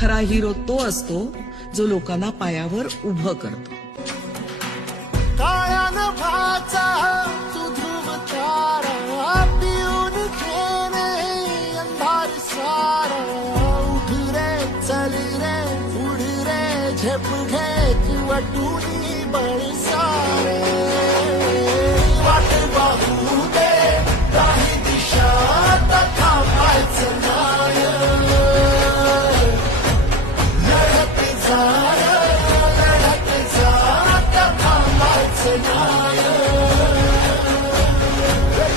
खरा हिरो तो असतो जो लोकांना पायावर उभं करतो. काळ्या नभाचा तू ध्रुव तारा पिऊन घेणे अंधार सारा. उठ रे चल रे उड रे झेप घे किंवा टुनी बळ सारे. वाट पाहू दे काही दिशा आता थांबायचं नाही. लढत जा लढत जा आता थांबायचं नाही.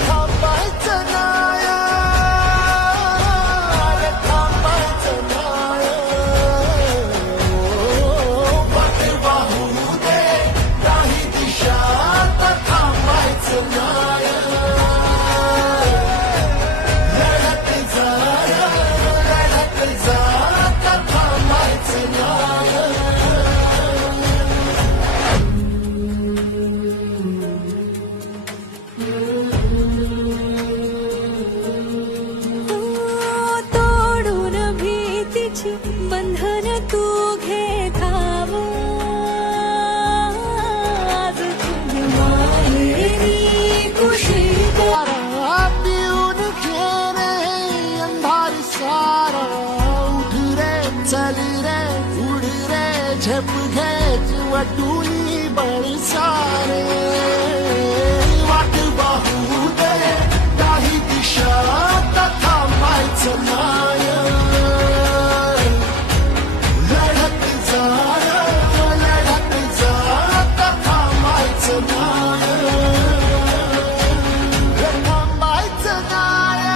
थांबायचं नाही थांबायचं नाही. वाट पाहू दे काही दिशा आता थांबायचं नाही. लढत जा आता थांबायचं नाही. तोडून भीतीची बंधन तू घे खावं. आज तुझ्या माहेरी कुशी तारा पिऊन घेणे अंधार सारा. उठ रे चल रे उड रे झेप घे किंवा टुनी बळ सारे. वाट पाहू दे काही दिशा आता थांबायचं नाही. लढत जा आता थांबायचं नाही. थांबायचं नाही.